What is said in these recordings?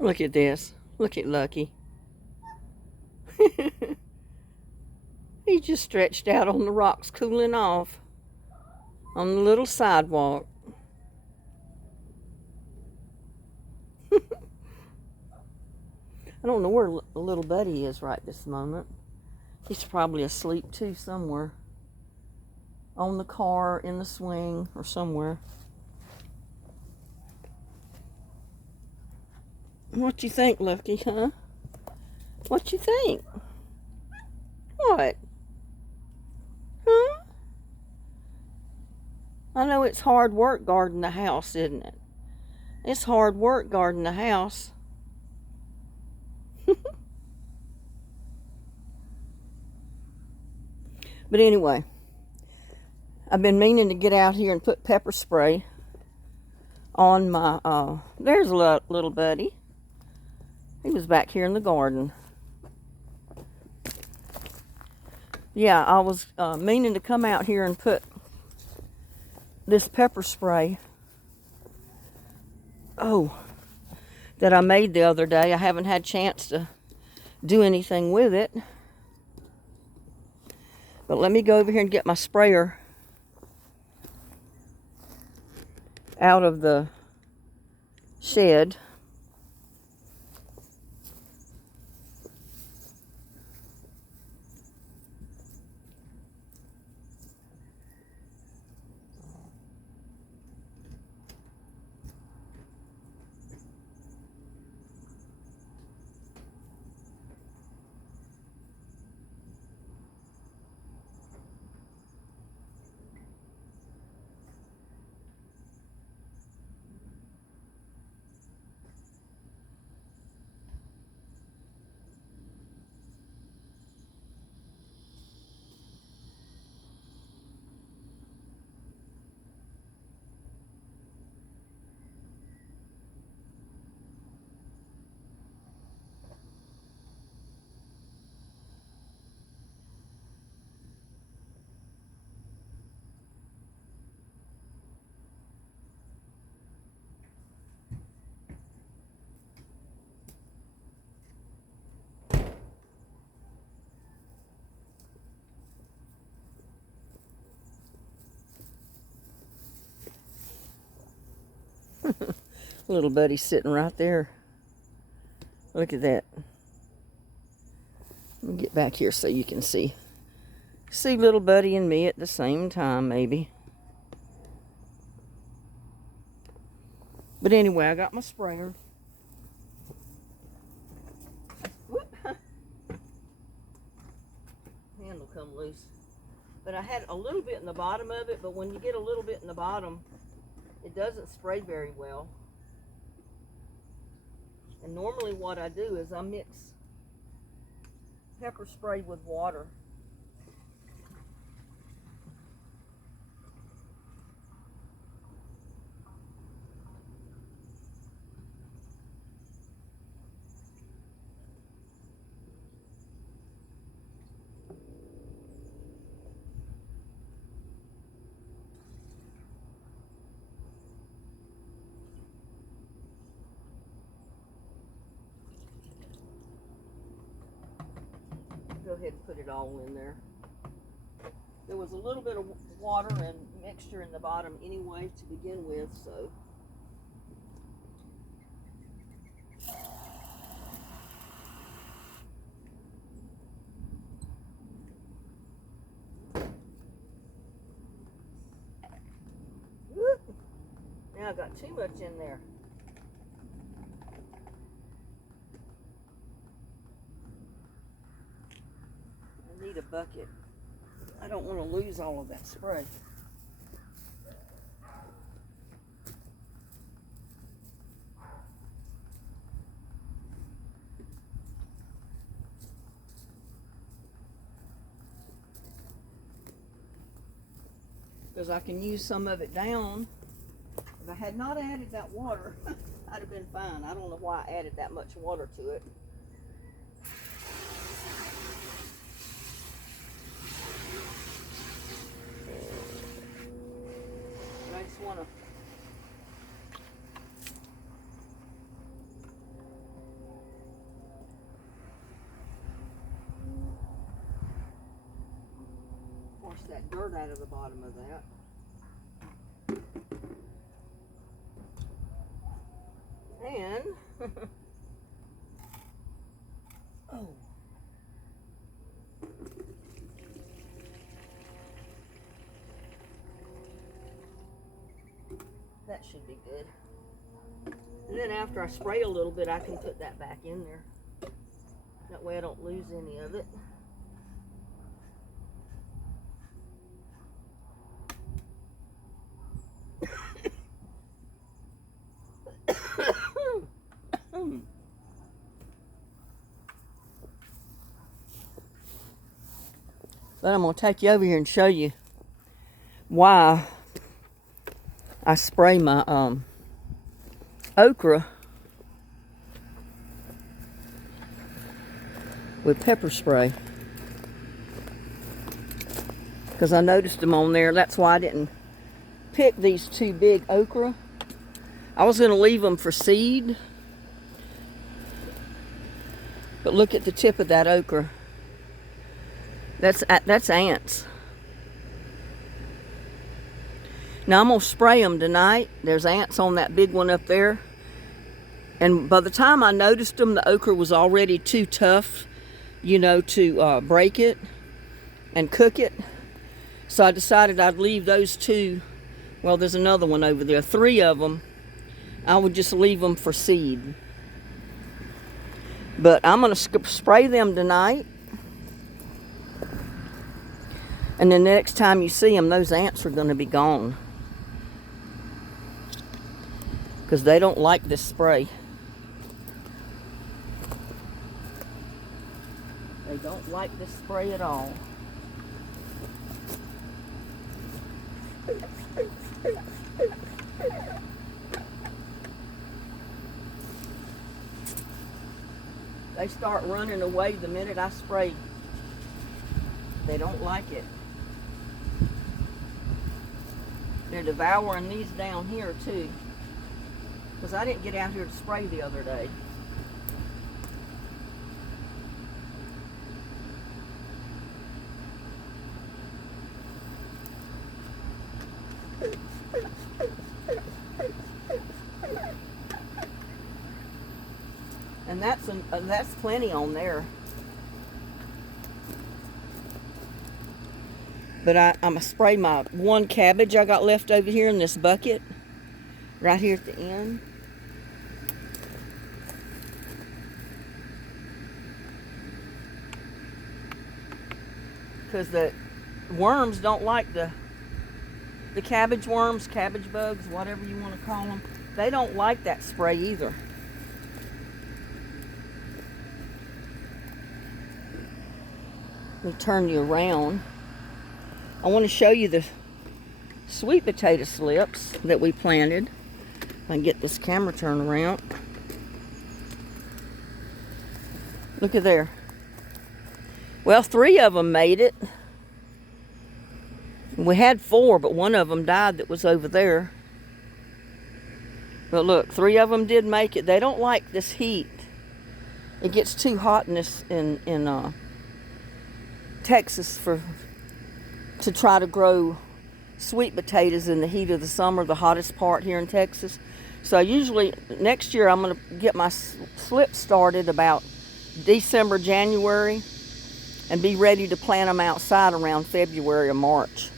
Look at this. Look at Lucky. He just stretched out on the rocks, cooling off on the little sidewalk. I don't know where little buddy is right this moment. He's probably asleep too somewhere. On the car, in the swing, or somewhere. What you think, Lucky, huh? What you think? What? Huh? I know it's hard work guarding the house, isn't it? It's hard work guarding the house. But anyway, I've been meaning to get out here and put pepper spray on my, there's a little buddy. He was back here in the garden. Yeah, I was meaning to come out here and put this pepper spray, that I made the other day. I haven't had a chance to do anything with it. But let me go over here and get my sprayer out of the shed. Little buddy's sitting right there. Look at that. Let me get back here so you can see. See little buddy and me at the same time, maybe. But anyway, I got my sprayer. Whoop. Handle come loose. But I had a little bit in the bottom of it, but when you get a little bit in the bottom, it doesn't spray very well. And normally what I do is I mix pepper spray with water. Go ahead and put it all in there. There was a little bit of water and mixture in the bottom anyway to begin with, so. Whoop. Now I got too much in there. Need a bucket. I don't want to lose all of that spray. Because I can use some of it down. If I had not added that water, I'd have been fine. I don't know why I added that much water to it. Want to that dirt out of the bottom of that. And oh, that should be good. And then after I spray a little bit, I can put that back in there. That way I don't lose any of it. But I'm going to take you over here and show you why I spray my okra with pepper spray. Because I noticed them on there. That's why I didn't pick these two big okra. I was going to leave them for seed. But look at the tip of that okra. That's ants. Now I'm going to spray them tonight. There's ants on that big one up there. And by the time I noticed them, the okra was already too tough, you know, to break it and cook it. So I decided I'd leave those two. Well, there's another one over there. 3 of them. I would just leave them for seed. But I'm going to spray them tonight. And then the next time you see them, those ants are going to be gone. Because they don't like this spray. They don't like this spray at all. They start running away the minute I spray. They don't like it. They're devouring these down here too. Because I didn't get out here to spray the other day. And that's plenty on there. But I'm going to spray my one cabbage I got left over here in this bucket. Right here at the end. Because the worms don't like the cabbage worms, cabbage bugs, whatever you want to call them. They don't like that spray either. Let me turn you around. I want to show you the sweet potato slips that we planted. If I can get this camera turned around. Look at there. Well, 3 of them made it. We had 4, but one of them died that was over there. But look, 3 of them did make it. They don't like this heat. It gets too hot in Texas to try to grow sweet potatoes in the heat of the summer, the hottest part here in Texas. So usually next year I'm going to get my slip started about December, January, and be ready to plant them outside around February or March.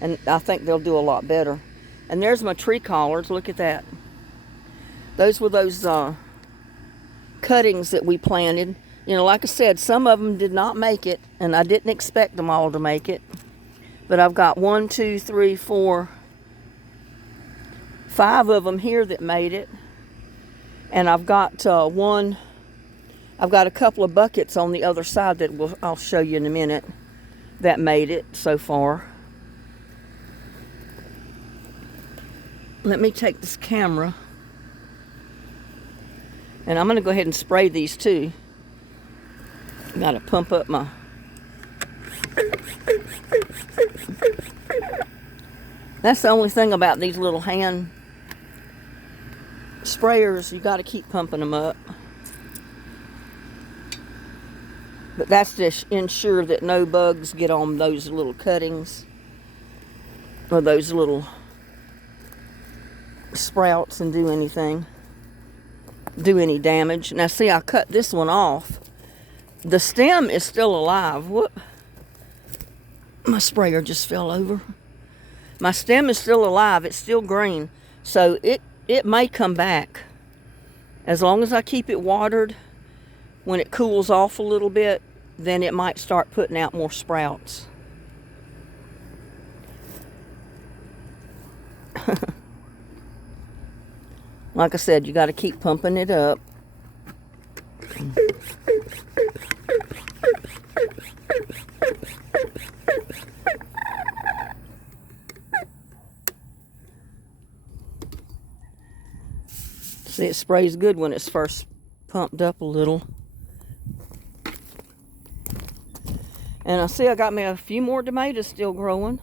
And I think they'll do a lot better. And there's my tree collards. Look at that. Those were those cuttings that we planted. You know, like I said, some of them did not make it, and I didn't expect them all to make it. But I've got 1, 2, 3, 4, 5 of them here that made it. And I've got I've got a couple of buckets on the other side that I'll show you in a minute that made it so far. Let me take this camera. And I'm going to go ahead and spray these too. Got to pump up my... That's the only thing about these little hand sprayers. You got to keep pumping them up. But that's to ensure that no bugs get on those little cuttings or those little sprouts and do any damage. Now see, I cut this one off. The stem is still alive. Whoop. My sprayer just fell over. My stem is still alive. It's still green. So it may come back. As long as I keep it watered, when it cools off a little bit, then it might start putting out more sprouts. Like I said, you got to keep pumping it up. See, it sprays good when it's first pumped up a little. And I see I got me a few more tomatoes still growing.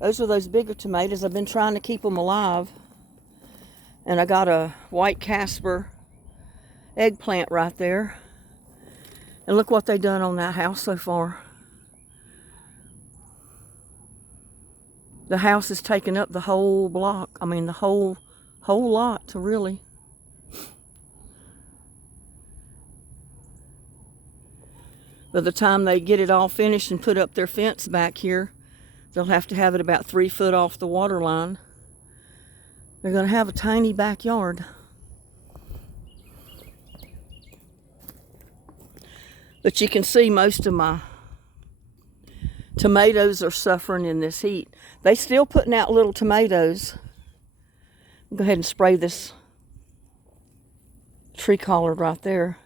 Those are those bigger tomatoes. I've been trying to keep them alive. And I got a white Casper eggplant right there. And look what they've done on that house so far. The house has taken up the whole block. I mean, the whole lot, really. By the time they get it all finished and put up their fence back here, they'll have to have it about 3 foot off the water line. They're going to have a tiny backyard. But you can see most of my tomatoes are suffering in this heat. They still putting out little tomatoes. Go ahead and spray this tree collard right there.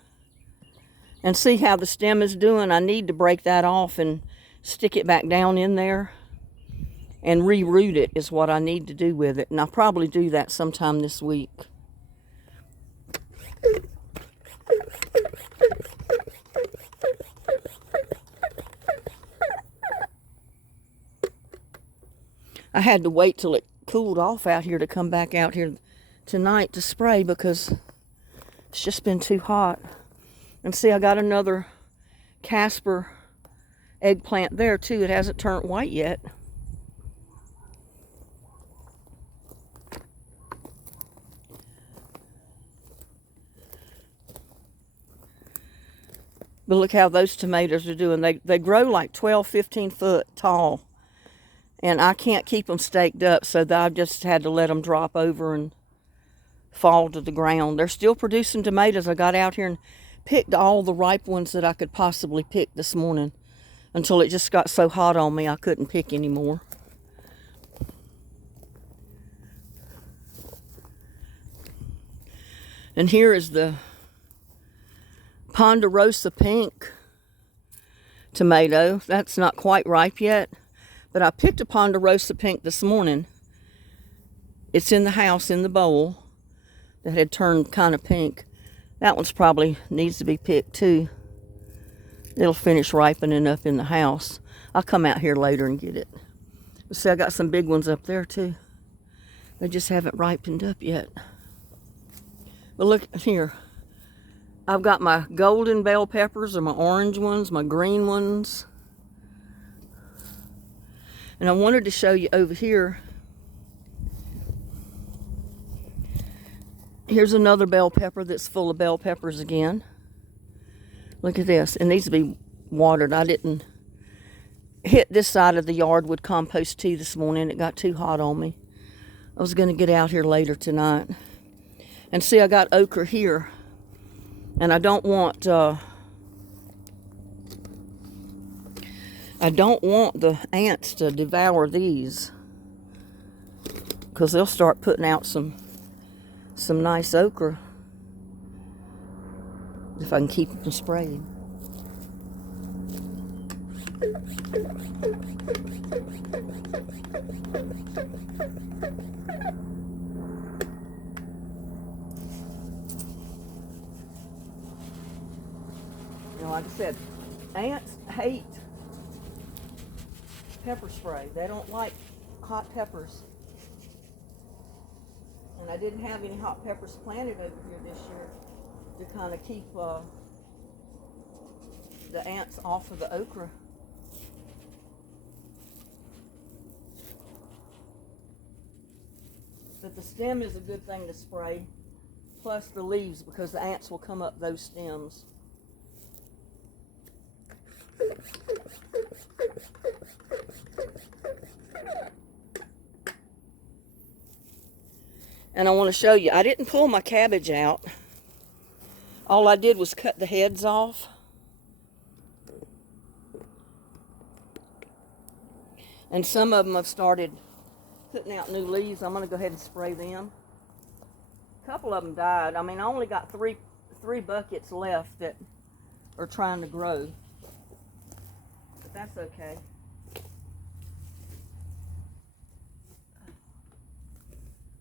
And see how the stem is doing. I need to break that off and stick it back down in there. And reroot it is what I need to do with it. And I'll probably do that sometime this week. I had to wait till it cooled off out here to come back out here tonight to spray because it's just been too hot. And see, I got another Casper eggplant there too. It hasn't turned white yet. But look how those tomatoes are doing. They grow like 12, 15 foot tall. And I can't keep them staked up, so I've just had to let them drop over and fall to the ground. They're still producing tomatoes. I got out here and picked all the ripe ones that I could possibly pick this morning until it just got so hot on me I couldn't pick anymore. And here is the Ponderosa pink tomato. That's not quite ripe yet, but I picked a Ponderosa pink this morning. It's in the house in the bowl that had turned kind of pink. That one's probably needs to be picked too. It'll finish ripening up in the house. I'll come out here later and get it. But see, I got some big ones up there too. They just haven't ripened up yet. But look here. I've got my golden bell peppers, or my orange ones, my green ones. And I wanted to show you over here. Here's another bell pepper that's full of bell peppers again. Look at this. It needs to be watered. I didn't hit this side of the yard with compost tea this morning. It got too hot on me. I was going to get out here later tonight. And see, I got okra here. And I don't want the ants to devour these, because they'll start putting out some nice okra if I can keep them sprayed. Like I said, ants hate pepper spray. They don't like hot peppers. And I didn't have any hot peppers planted over here this year to kind of keep the ants off of the okra. But the stem is a good thing to spray, plus the leaves, because the ants will come up those stems. And I want to show you, I didn't pull my cabbage out. All I did was cut the heads off. And some of them have started putting out new leaves. I'm going to go ahead and spray them. A couple of them died. I mean, I only got three buckets left that are trying to grow. But that's okay.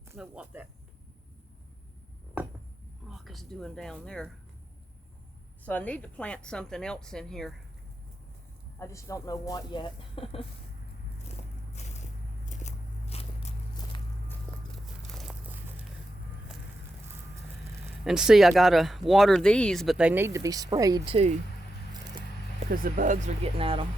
I don't know what that rock is doing down there. So I need to plant something else in here. I just don't know what yet. And see, I gotta water these, but they need to be sprayed too, because the bugs are getting at them.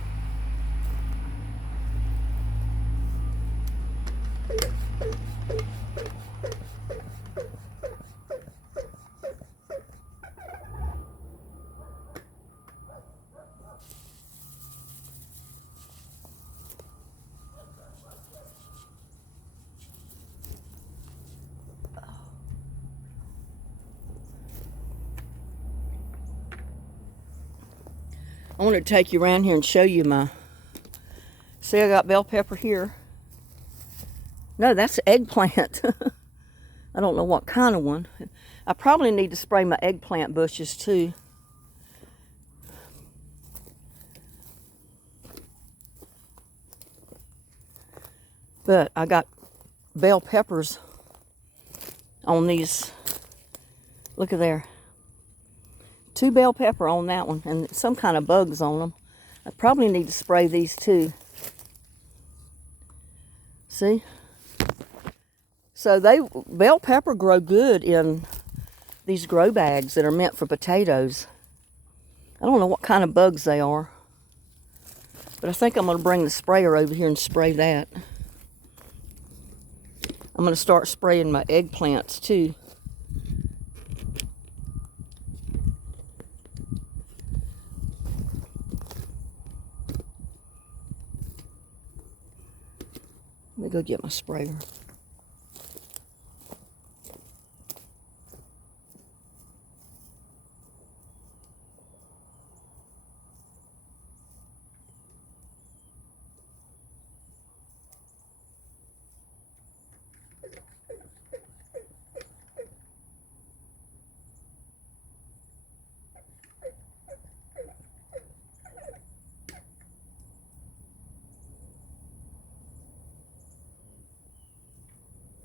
I want to take you around here and show you my, see, I got bell pepper here. No, that's eggplant. I don't know what kind of one. I probably need to spray my eggplant bushes too. But I got bell peppers on these. Look at there. 2 bell pepper on that one, and some kind of bugs on them. I probably need to spray these too. See? So bell pepper grow good in these grow bags that are meant for potatoes. I don't know what kind of bugs they are, but I think I'm going to bring the sprayer over here and spray that. I'm going to start spraying my eggplants too. Let me go get my sprayer.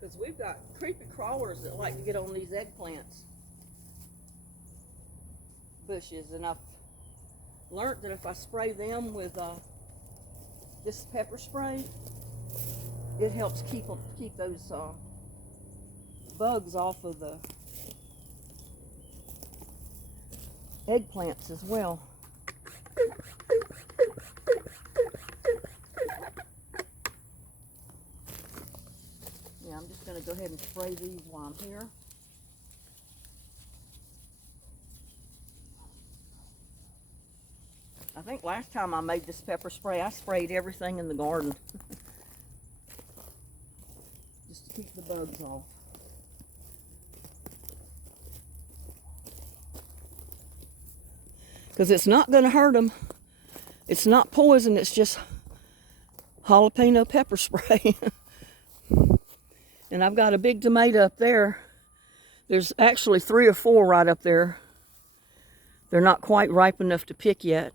Because we've got creepy crawlers that like to get on these eggplants bushes, and I've learned that if I spray them with this pepper spray, it helps keep those bugs off of the eggplants as well. Yeah, I'm just going to go ahead and spray these while I'm here. I think last time I made this pepper spray, I sprayed everything in the garden. Just to keep the bugs off. Because it's not going to hurt them. It's not poison, it's just jalapeno pepper spray. And I've got a big tomato up there. There's actually 3 or 4 right up there. They're not quite ripe enough to pick yet.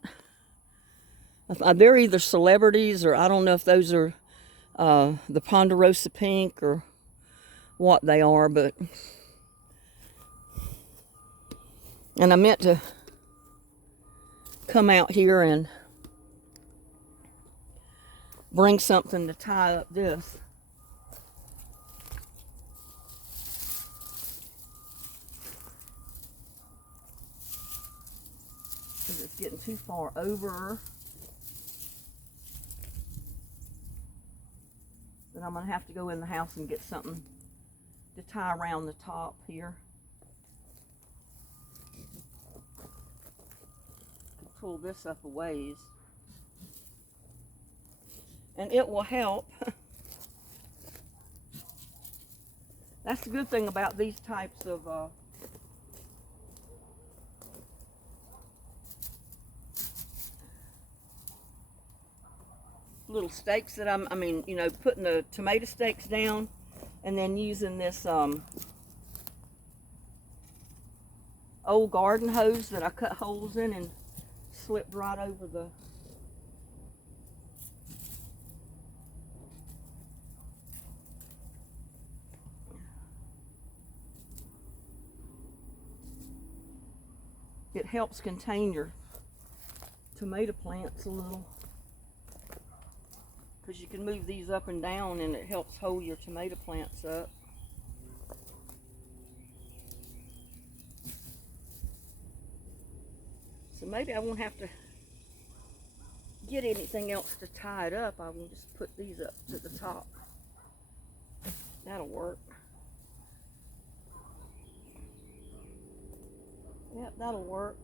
They're either celebrities, or I don't know if those are the Ponderosa Pink or what they are, but... And I meant to come out here and bring something to tie up this. because it's getting too far over. Then I'm going to have to go in the house and get something to tie around the top here. Pull this up a ways. And it will help. That's the good thing about these types of little stakes that I mean, you know, putting the tomato stakes down and then using this old garden hose that I cut holes in and slipped right over the it helps contain your tomato plants a little, because you can move these up and down and it helps hold your tomato plants up. So maybe I won't have to get anything else to tie it up. I will just put these up to the top. That'll work. Yep, that'll work.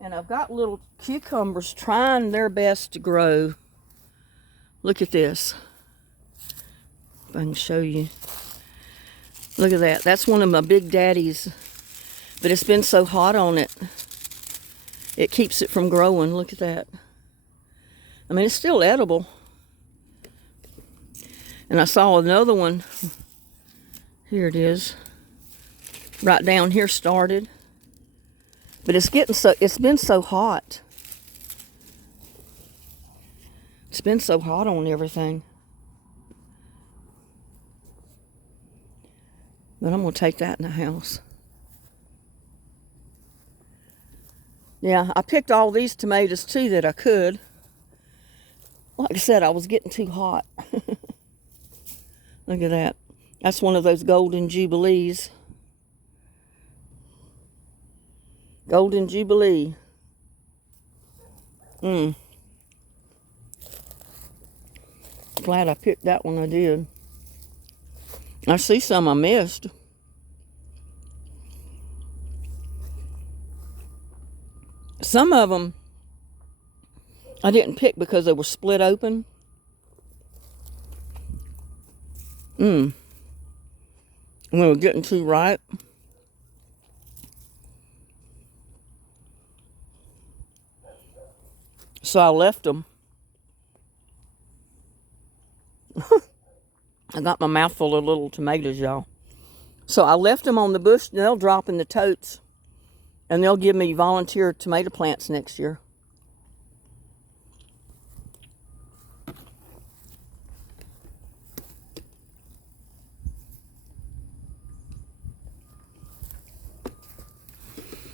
And I've got little cucumbers trying their best to grow. Look at this. If I can show you. Look at that. That's one of my big daddies. But it's been so hot on it. It keeps it from growing. Look at that. I mean, it's still edible. And I saw another one. Here it is. Right down here started. But it's been so hot. It's been so hot on everything. But I'm going to take that in the house. Yeah, I picked all these tomatoes too that I could. Like I said, I was getting too hot. Look at that. That's one of those golden jubilees. Golden Jubilee. Glad I picked that one. I did. I see some I missed. Some of them I didn't pick because they were split open. When they were getting too ripe. So I left them. I got my mouth full of little tomatoes, y'all. So I left them on the bush, and they'll drop in the totes. And they'll give me volunteer tomato plants next year.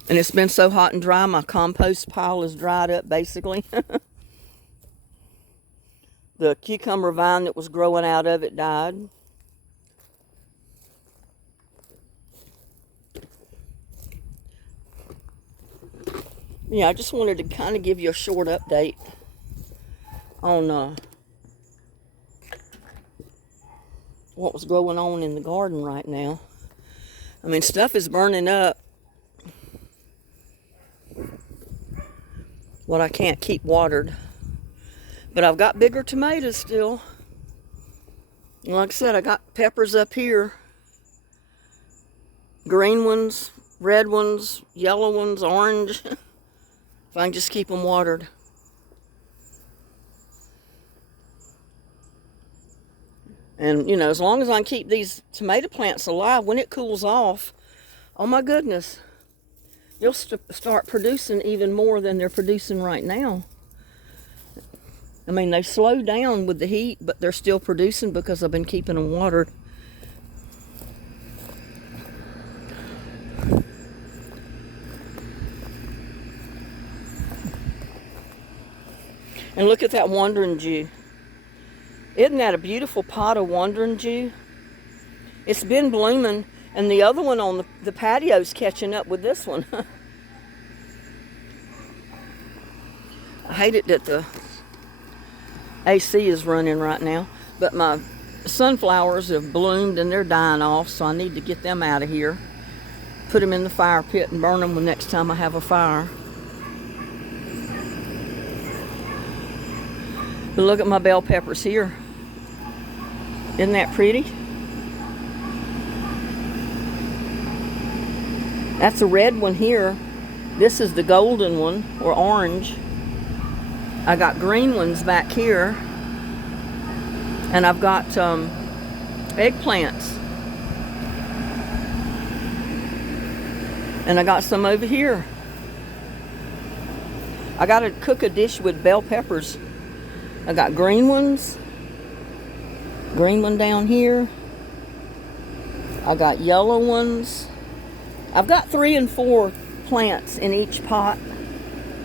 And it's been so hot and dry, my compost pile is dried up, basically. The cucumber vine that was growing out of it died. Yeah, I just wanted to kind of give you a short update on what was going on in the garden right now. I mean, stuff is burning up. What I can't keep watered. But I've got bigger tomatoes still. And like I said, I got peppers up here. Green ones, red ones, yellow ones, orange. If I can just keep them watered. And, you know, as long as I can keep these tomato plants alive, when it cools off, oh my goodness, you'll start producing even more than they're producing right now. I mean, they've slowed down with the heat, but they're still producing because I've been keeping them watered. And look at that wandering Jew. Isn't that a beautiful pot of wandering Jew? It's been blooming, and the other one on the patio's catching up with this one. I hate it that the AC is running right now, but my sunflowers have bloomed and they're dying off, so I need to get them out of here. Put them in the fire pit and burn them the next time I have a fire. But look at my bell peppers here. Isn't that pretty? That's a red one here. This is the golden one, or orange. I got green ones back here. And I've got eggplants. And I got some over here. I got to cook a dish with bell peppers. I got green ones. Green one down here. I got yellow ones. I've got 3 and 4 plants in each pot.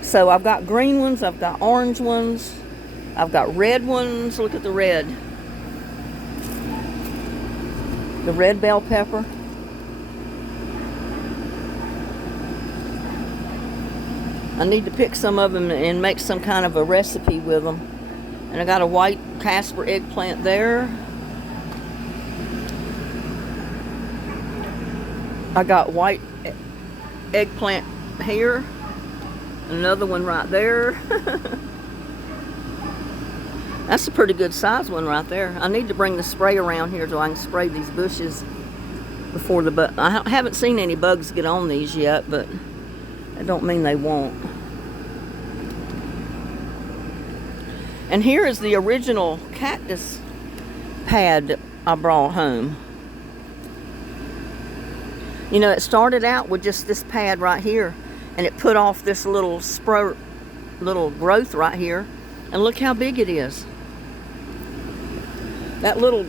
So I've got green ones, I've got orange ones, I've got red ones. Look at the red. The red bell pepper. I need to pick some of them and make some kind of a recipe with them. And I got a white Casper eggplant there. I got white eggplant here. Another one right there. That's a pretty good size one right there. I need to bring the spray around here so I can spray these bushes before the bug. I haven't seen any bugs get on these yet, but that don't mean they won't. And here is the original cactus pad that I brought home. You know, it started out with just this pad right here, and it put off this little spurt, little growth right here. And look how big it is. That little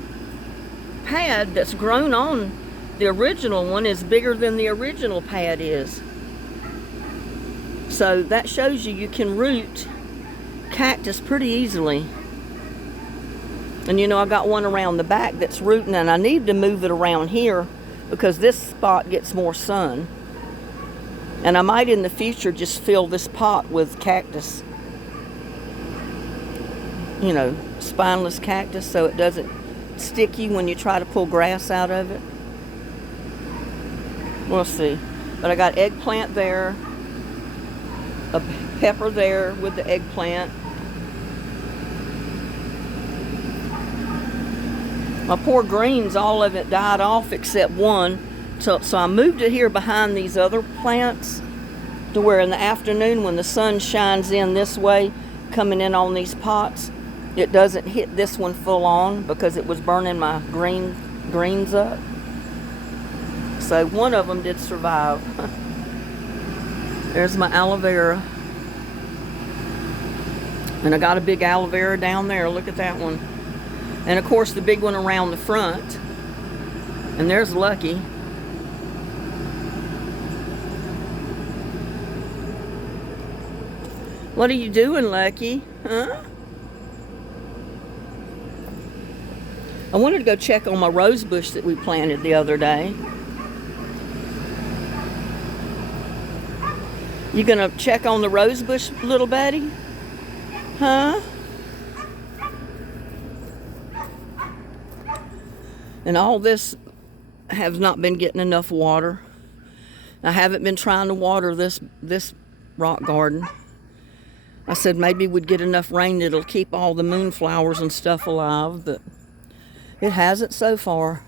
pad that's grown on the original one is bigger than the original pad is. So that shows you can root cactus pretty easily. And you know, I got one around the back that's rooting, and I need to move it around here because this spot gets more sun. And I might in the future just fill this pot with cactus. You know, spineless cactus, so it doesn't stick you when you try to pull grass out of it. We'll see. But I got eggplant there, a pepper there with the eggplant. My poor greens, all of it died off except one. So I moved it here behind these other plants to where in the afternoon when the sun shines in this way, coming in on these pots, it doesn't hit this one full on because it was burning my greens up. So one of them did survive. There's my aloe vera. And I got a big aloe vera down there. Look at that one. And of course the big one around the front. And there's Lucky. What are you doing, Lucky? Huh? I wanted to go check on my rose bush that we planted the other day. You gonna check on the rose bush, little buddy? Huh? And all this has not been getting enough water. I haven't been trying to water this rock garden. I said maybe we'd get enough rain that'll keep all the moonflowers and stuff alive, but it hasn't so far.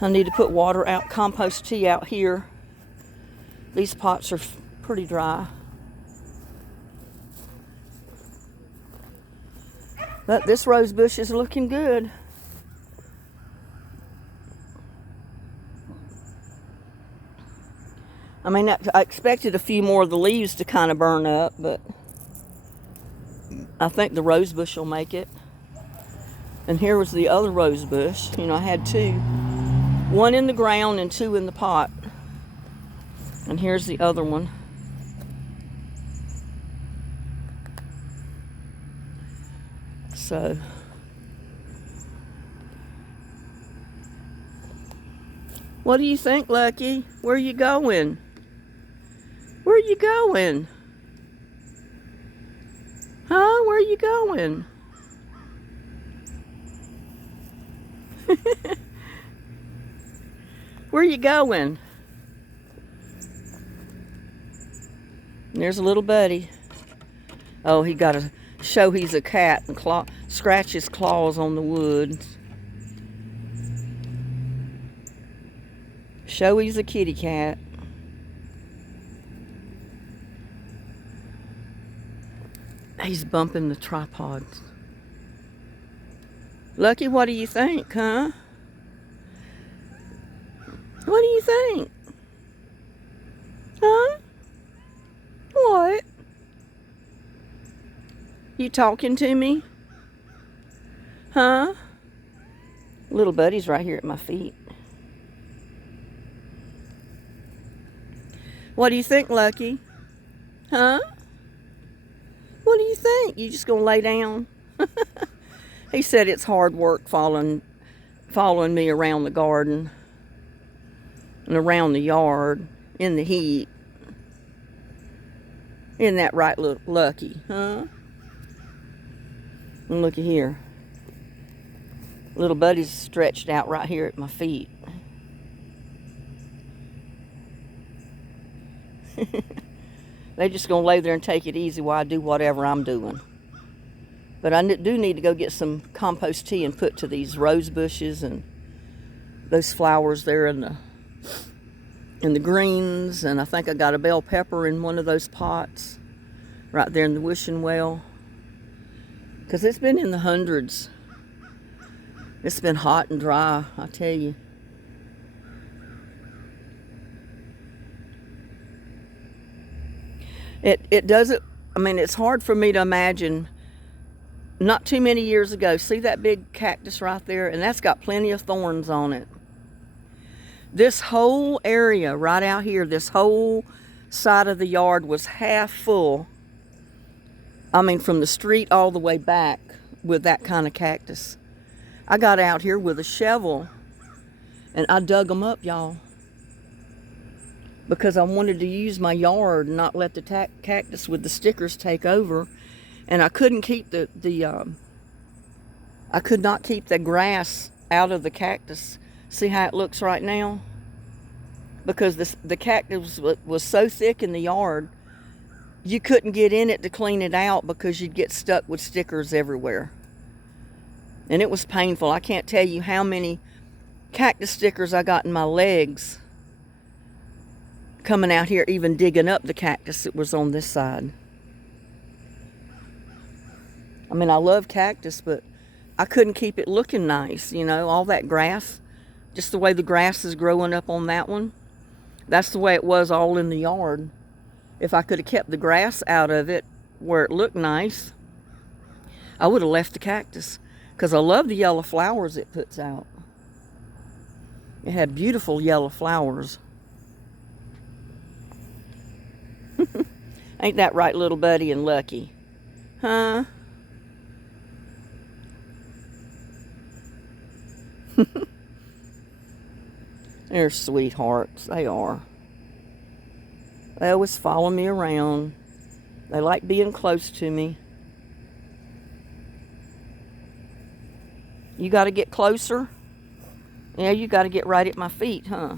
I need to put water out, compost tea out here. These pots are pretty dry. But this rose bush is looking good. I mean, I expected a few more of the leaves to kind of burn up, but I think the rose bush will make it. And here was the other rose bush. You know, I had two. One in the ground and two in the pot. And here's the other one. So what do you think, Lucky? Where you going? Where you going? Huh? Where you going? Where you going? There's a little buddy. Oh, he got to show he's a cat and scratch his claws on the wood. Show he's a kitty cat. He's bumping the tripod. Lucky, what do you think, huh? What do you think? Huh? What? You talking to me? Huh? Little buddy's right here at my feet. What do you think, Lucky? Huh? What do you think? You just gonna lay down? He said it's hard work following me around the garden and around the yard in the heat. Isn't that right, Lucky? Huh? And looky here. Little buddy's stretched out right here at my feet. They just gonna lay there and take it easy while I do whatever I'm doing. But I do need to go get some compost tea and put to these rose bushes and those flowers there in the greens. And I think I got a bell pepper in one of those pots right there in the wishing well. Because it's been in the hundreds. It's been hot and dry, I tell you. It doesn't, I mean, it's hard for me to imagine. Not too many years ago, see that big cactus right there? And that's got plenty of thorns on it. This whole area right out here, this whole side of the yard was half full. I mean, from the street all the way back with that kind of cactus. I got out here with a shovel and I dug them up, y'all. Because I wanted to use my yard and not let the cactus with the stickers take over. And I couldn't keep I could not keep the grass out of the cactus. See how it looks right now? Because the cactus was so thick in the yard, you couldn't get in it to clean it out because you'd get stuck with stickers everywhere. And it was painful. I can't tell you how many cactus stickers I got in my legs coming out here, even digging up the cactus that was on this side. I mean, I love cactus, but I couldn't keep it looking nice, you know, all that grass, just the way the grass is growing up on that one. That's the way it was all in the yard. If I could have kept the grass out of it where it looked nice, I would have left the cactus because I love the yellow flowers it puts out. It had beautiful yellow flowers. Ain't that right, little buddy and Lucky? Huh? They're sweethearts. They are. They always follow me around. They like being close to me. You got to get closer? Yeah, you got to get right at my feet, huh?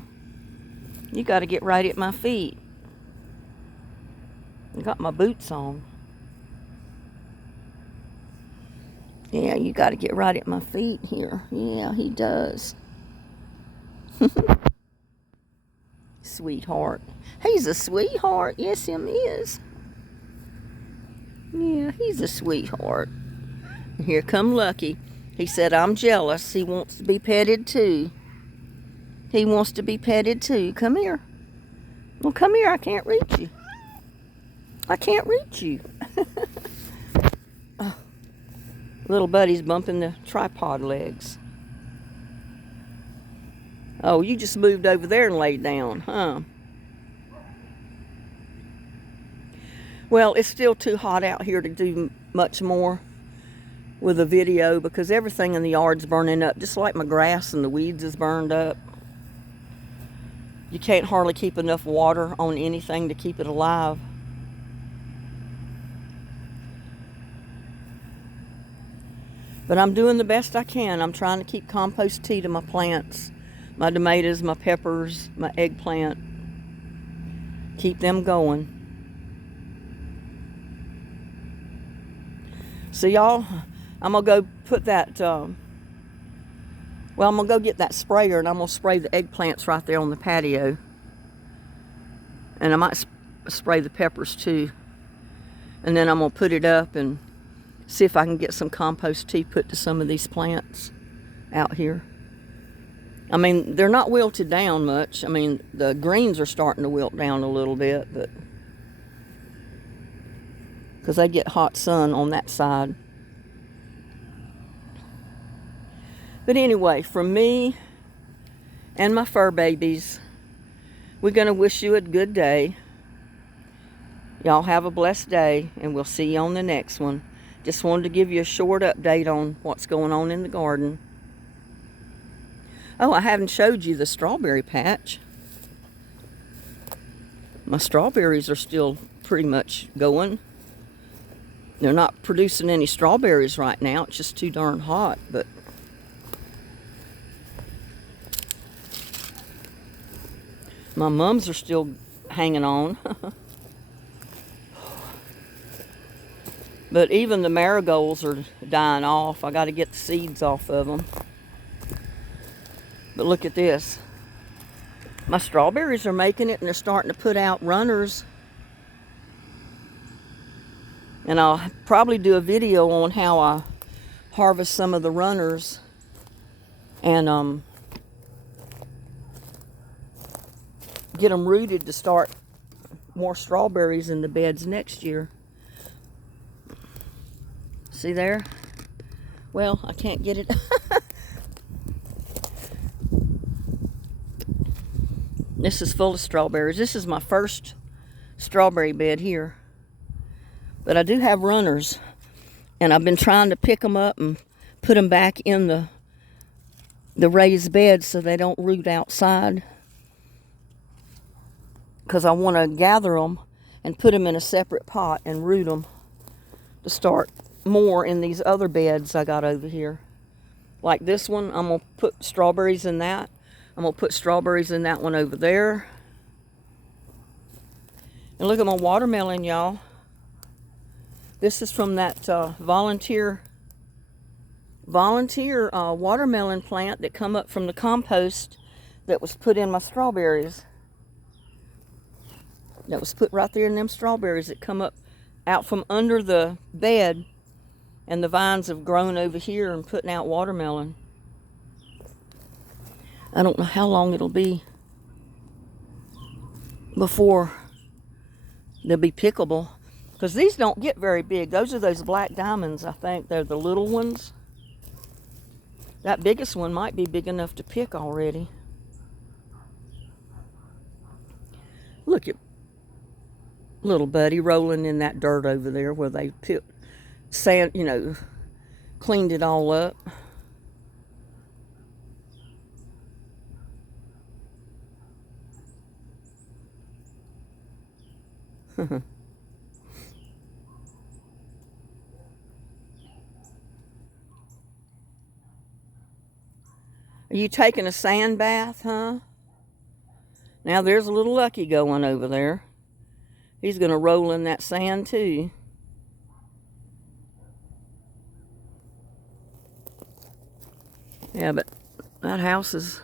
You got to get right at my feet. I got my boots on. Yeah, you got to get right at my feet here. Yeah, he does. Sweetheart. He's a sweetheart. Yes, him is. Yeah, he's a sweetheart. And here come Lucky. He said, I'm jealous. He wants to be petted too. He wants to be petted too. Come here. Well, come here. I can't reach you. I can't reach you. Oh, little buddy's bumping the tripod legs. Oh, you just moved over there and laid down, huh? Well, it's still too hot out here to do much more. with a video because everything in the yard's burning up, just like my grass and the weeds is burned up. You can't hardly keep enough water on anything to keep it alive. But I'm doing the best I can. I'm trying to keep compost tea to my plants, my tomatoes, my peppers, my eggplant. Keep them going. So y'all, I'm going to go put that, well, I'm going to go get that sprayer and I'm going to spray the eggplants right there on the patio. And I might spray the peppers too. And then I'm going to put it up and see if I can get some compost tea put to some of these plants out here. I mean, they're not wilted down much. I mean, the greens are starting to wilt down a little bit, but because they get hot sun on that side. But anyway, from me and my fur babies, we're going to wish you a good day. Y'all have a blessed day, and we'll see you on the next one. Just wanted to give you a short update on what's going on in the garden. Oh, I haven't showed you the strawberry patch. My strawberries are still pretty much going. They're not producing any strawberries right now. It's just too darn hot, but my mums are still hanging on. But even the marigolds are dying off. I got to get the seeds off of them. But look at this. My strawberries are making it, and they're starting to put out runners. And I'll probably do a video on how I harvest some of the runners and get them rooted to start more strawberries in the beds next year. See there? Well, I can't get it. This is full of strawberries. This is my first strawberry bed here. But I do have runners, and I've been trying to pick them up and put them back in the raised beds so they don't root outside. Because I want to gather them and put them in a separate pot and root them to start more in these other beds I got over here. Like this one, I'm going to put strawberries in that. I'm going to put strawberries in that one over there. And look at my watermelon, y'all. This is from that volunteer watermelon plant that come up from the compost that was put in my strawberries. That was put right there in them strawberries that come up out from under the bed, and the vines have grown over here and putting out watermelon. I don't know how long it'll be before they'll be pickable. Because these don't get very big. Those are those black diamonds, I think. They're the little ones. That biggest one might be big enough to pick already. Look at little buddy rolling in that dirt over there where they put sand, you know, cleaned it all up. Are you taking a sand bath, huh? Now there's a little Lucky going over there. He's going to roll in that sand too. Yeah, but that house is,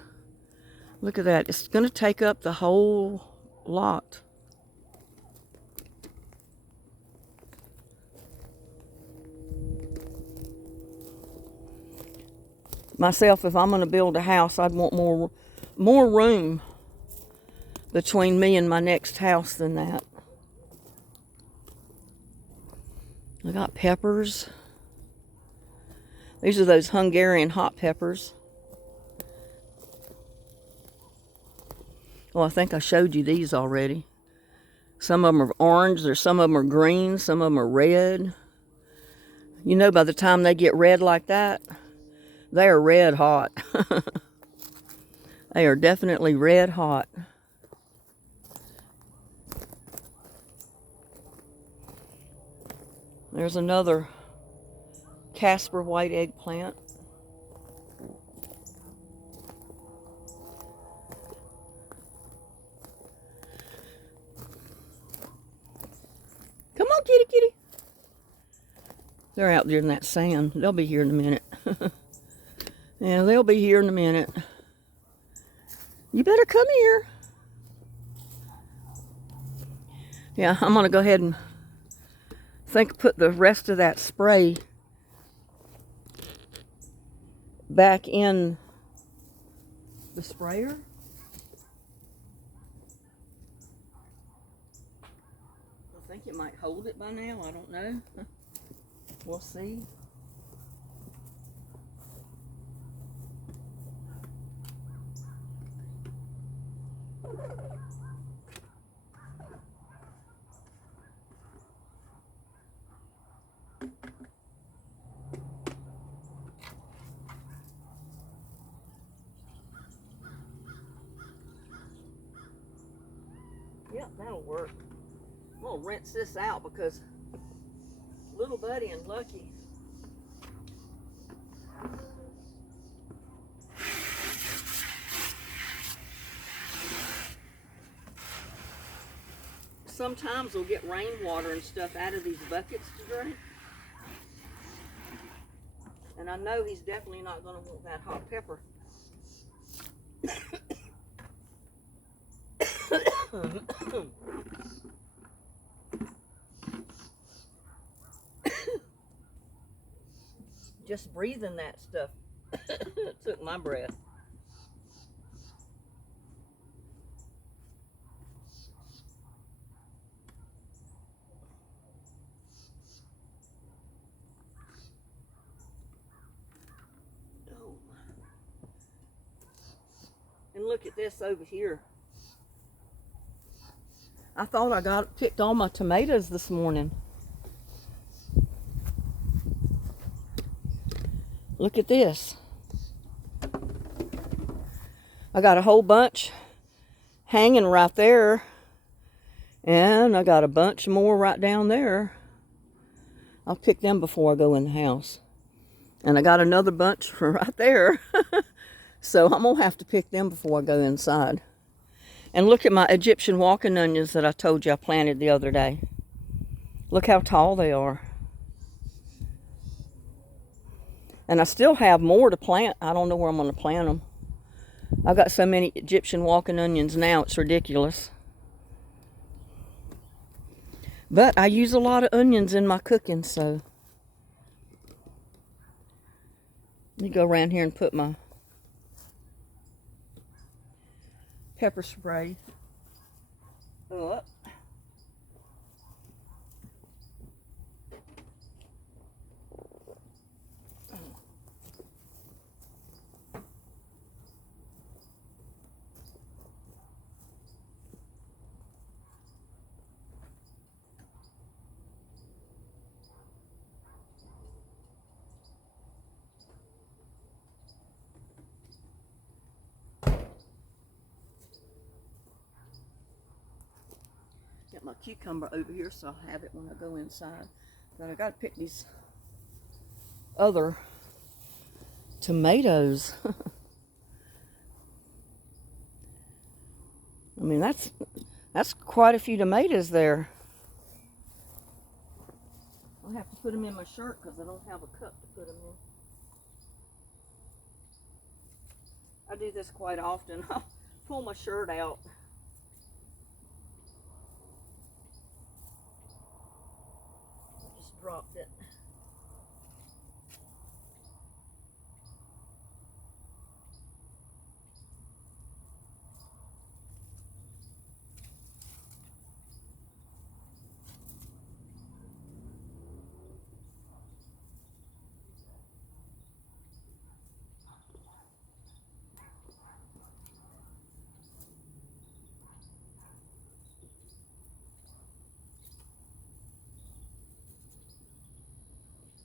look at that. It's going to take up the whole lot. Myself, if I'm going to build a house, I'd want more room between me and my next house than that. I got peppers. These are those Hungarian hot peppers. Well, I think I showed you these already. Some of them are orange, some of them are green, some of them are red. You know, by the time they get red like that, they are red hot. They are definitely red hot. There's another Casper white eggplant. Come on, kitty, kitty. They're out there in that sand. They'll be here in a minute. Yeah, they'll be here in a minute. You better come here. Yeah, I'm gonna go ahead and put the rest of that spray back in the sprayer. I think it might hold it by now. I don't know. We'll see. Yep, that'll work. I'm gonna rinse this out because Little Buddy and Lucky sometimes we'll get rainwater and stuff out of these buckets to drink. And I know he's definitely not going to want that hot pepper. Just breathing that stuff took my breath. And look at this over here. I thought I picked all my tomatoes this morning. Look at this. I got a whole bunch hanging right there. And I got a bunch more right down there. I'll pick them before I go in the house. And I got another bunch right there. So I'm going to have to pick them before I go inside. And look at my Egyptian walking onions that I told you I planted the other day. Look how tall they are. And I still have more to plant. I don't know where I'm going to plant them. I've got so many Egyptian walking onions now, it's ridiculous. But I use a lot of onions in my cooking, so. Let me go around here and put my pepper spray up. Got my cucumber over here, so I'll have it when I go inside. But I got to pick these other tomatoes. I mean, that's quite a few tomatoes there. I'll have to put them in my shirt because I don't have a cup to put them in. I do this quite often. I'll pull my shirt out. Dropped it.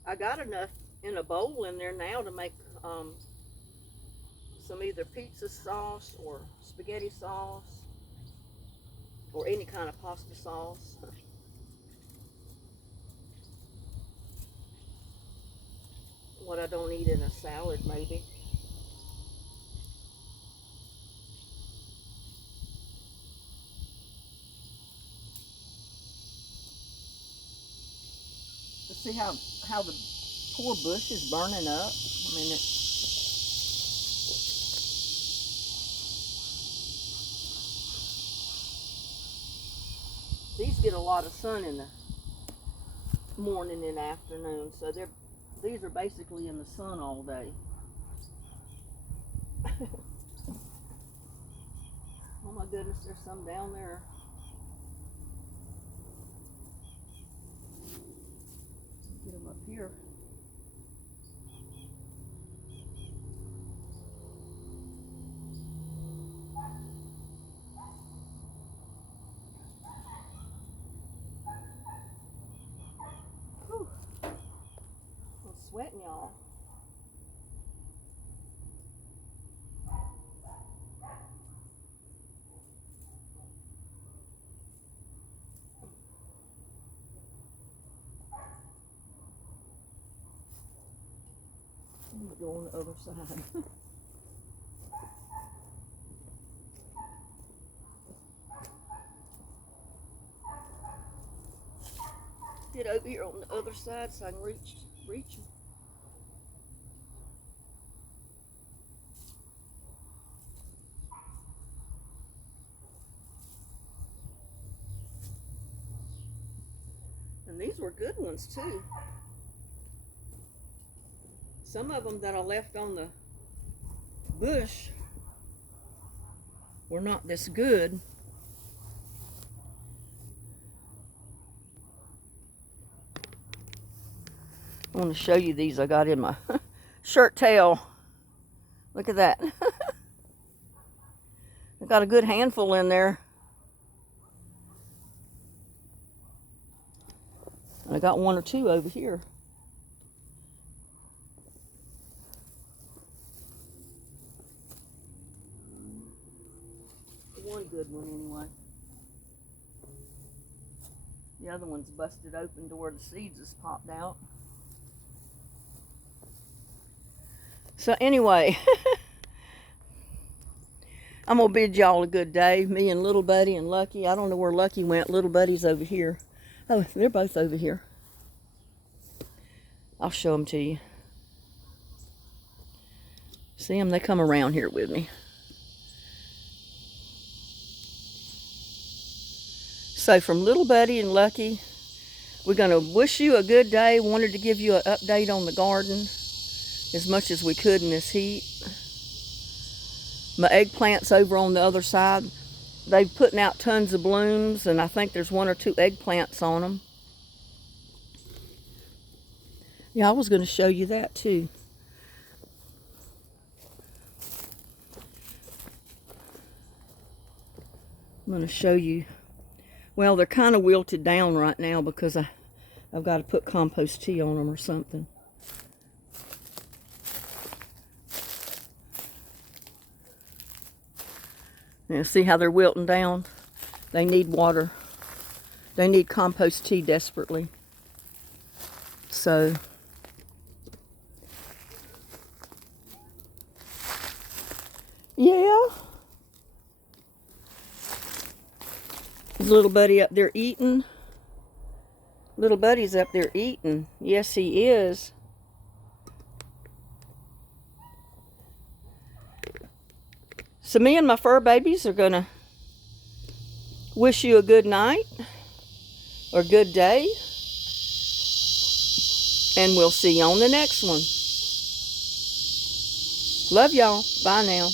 I got enough in a bowl in there now to make some either pizza sauce or spaghetti sauce or any kind of pasta sauce. What I don't eat in a salad, maybe. To see how the poor bush is burning up. I mean, these get a lot of sun in the morning and afternoon, so these are basically in the sun all day. Oh my goodness, there's some down there. Get them up here. Whew. I'm sweating, y'all. I'm gonna go on the other side. Get over here on the other side so I can reach them. And these were good ones too. Some of them that I left on the bush were not this good. I want to show you these I got in my shirt tail. Look at that. I got a good handful in there. I got one or two over here. One good one anyway. The other one's busted open to where the seeds has popped out. So anyway, I'm going to bid y'all a good day. Me and Little Buddy and Lucky. I don't know where Lucky went. Little Buddy's over here. Oh, they're both over here. I'll show them to you. See them? They come around here with me. So from Little Buddy and Lucky, we're going to wish you a good day. Wanted to give you an update on the garden as much as we could in this heat. My eggplants over on the other side, they're putting out tons of blooms, and I think there's one or two eggplants on them. Yeah, I was going to show you that too. I'm going to show you. Well, they're kind of wilted down right now because I've got to put compost tea on them or something. And see how they're wilting down? They need water. They need compost tea desperately. So, yeah. Is Little Buddy up there eating? Little Buddy's up there eating. Yes, he is. So me and my fur babies are going to wish you a good night or good day. And we'll see you on the next one. Love y'all. Bye now.